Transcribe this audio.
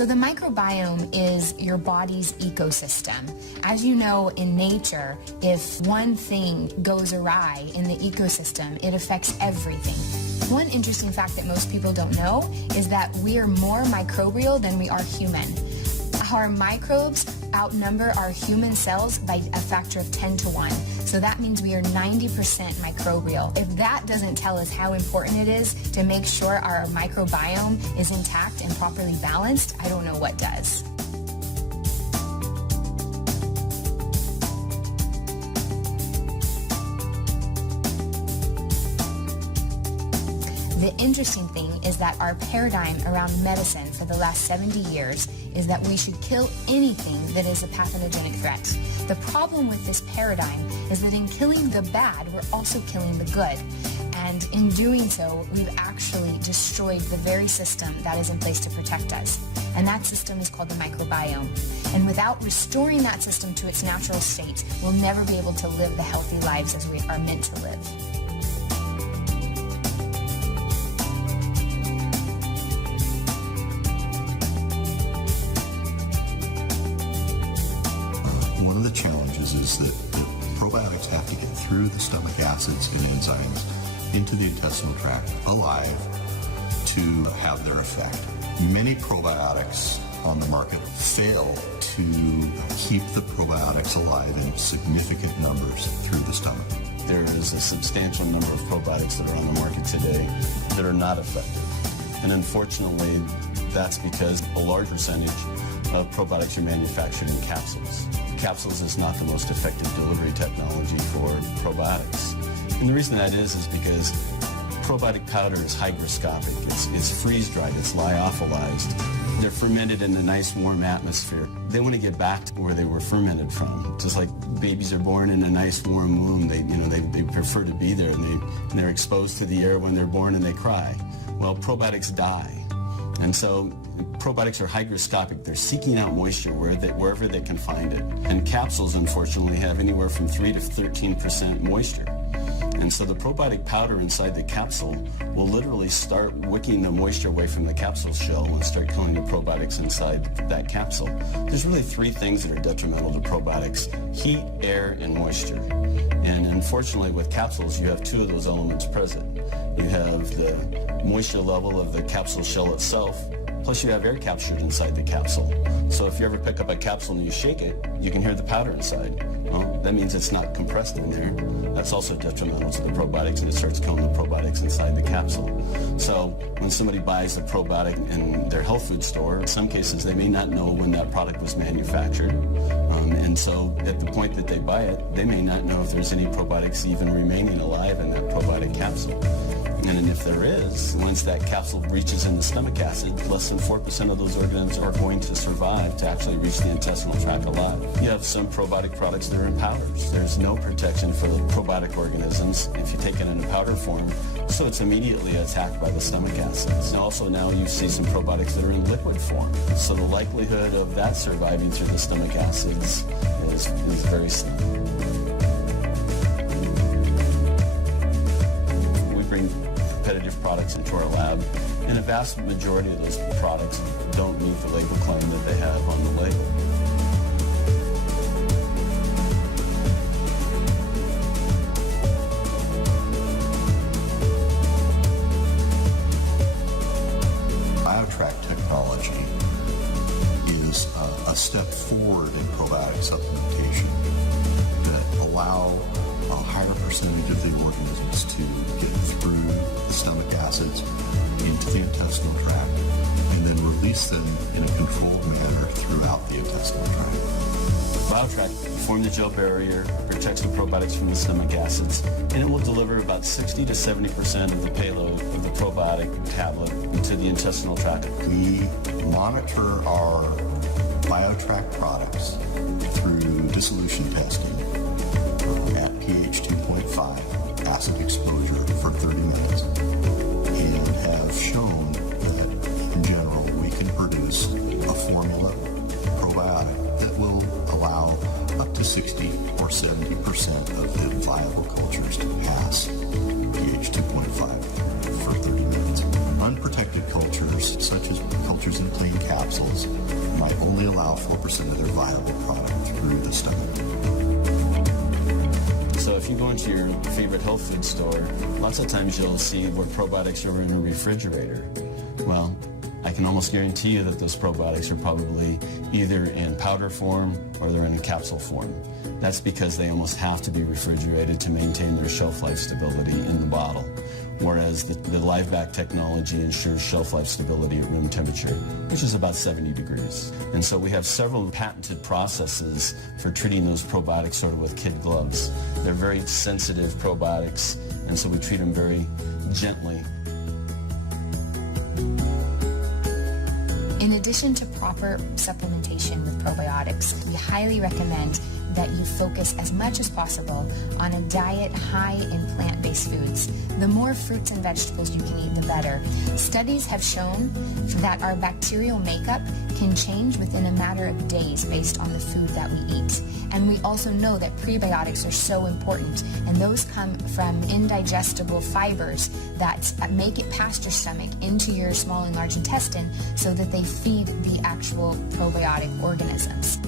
So the microbiome is your body's ecosystem. As you know, in nature, if one thing goes awry in the ecosystem, it affects everything. One interesting fact that most people don't know is that we are more microbial than we are human. Our microbes outnumber our human cells by a factor of 10 to 1. So that means we are 90% microbial. If that doesn't tell us how important it is to make sure our microbiome is intact and properly balanced, I don't know what does. The interesting thing is that our paradigm around medicine for the last 70 years is that we should kill anything that is a pathogenic threat. The problem with this paradigm is that in killing the bad, we're also killing the good. And in doing so, we've actually destroyed the very system that is in place to protect us. And that system is called the microbiome. And without restoring that system to its natural state, we'll never be able to live the healthy lives as we are meant to live. One of the challenges is that probiotics have to get through the stomach acids and enzymes into the intestinal tract alive to have their effect. Many probiotics on the market fail to keep the probiotics alive in significant numbers through the stomach. There is a substantial number of probiotics that are on the market today that are not effective. And unfortunately, that's because a large percentage of probiotics are manufactured in capsules. Capsules is not the most effective delivery technology for probiotics. And the reason that is because probiotic powder is hygroscopic. It's freeze-dried, it's lyophilized. They're fermented in a nice warm atmosphere. They want to get back to where they were fermented from. Just like babies are born in a nice warm womb, they prefer to be there, and they're exposed to the air when they're born and they cry. Well, probiotics die. And so probiotics are hygroscopic. They're seeking out moisture wherever they can find it. And capsules, unfortunately, have anywhere from 3 to 13% moisture. And so the probiotic powder inside the capsule will literally start wicking the moisture away from the capsule shell and start killing the probiotics inside that capsule. There's really 3 things that are detrimental to probiotics: heat, air, and moisture. And unfortunately, with capsules, you have 2 of those elements present. You have the moisture level of the capsule shell itself, plus you have air captured inside the capsule. So if you ever pick up a capsule and you shake it, you can hear the powder inside. Well, that means it's not compressed in there. That's also detrimental to the probiotics, and it starts killing the probiotics inside the capsule. So when somebody buys a probiotic in their health food store, in some cases they may not know when that product was manufactured. And so at the point that they buy it, they may not know if there's any probiotics even remaining alive in that probiotic capsule. And if there is, once that capsule reaches in the stomach acid, less than 4% of those organisms are going to survive to actually reach the intestinal tract alive. You have some probiotic products that are in powders. There's no protection for the probiotic organisms if you take it in a powder form, so it's immediately attacked by the stomach acids. And also now you see some probiotics that are in liquid form, so the likelihood of that surviving through the stomach acids is very slim. We bring competitive products into our lab, and a vast majority of those products don't meet the label claim that they have on the label. Tract technology is a step forward in probiotic supplementation that allow a higher percentage of the organisms to get through the stomach acids into the intestinal tract and then release them in a controlled manner throughout the intestinal tract. BioTract forms the gel barrier, protects the probiotics from the stomach acids, and it will deliver about 60 to 70% of the payload of the probiotic tablet into the intestinal tract. We monitor our BioTract products through dissolution testing at pH 2.5 acid exposure for 30 minutes and have shown that in general we can produce a formula probiotic that will allow up to 60 or 70% of the viable cultures to pass pH 2.5 for 30 minutes. Unprotected cultures, such as cultures in plain capsules, might only allow 4% of their viable product through the stomach. So if you go into your favorite health food store, lots of times you'll see where probiotics are in a refrigerator. Well, I can almost guarantee you that those probiotics are probably either in powder form or they're in capsule form. That's because they almost have to be refrigerated to maintain their shelf life stability in the bottle, whereas the LifeVantage technology ensures shelf life stability at room temperature, which is about 70 degrees. And so we have several patented processes for treating those probiotics sort of with kid gloves. They're very sensitive probiotics, and so we treat them very gently. In addition to proper supplementation with probiotics, we highly recommend that you focus as much as possible on a diet high in plant-based foods. The more fruits and vegetables you can eat, the better. Studies have shown that our bacterial makeup can change within a matter of days based on the food that we eat. And we also know that prebiotics are so important, and those come from indigestible fibers that make it past your stomach into your small and large intestine so that they feed the actual probiotic organisms.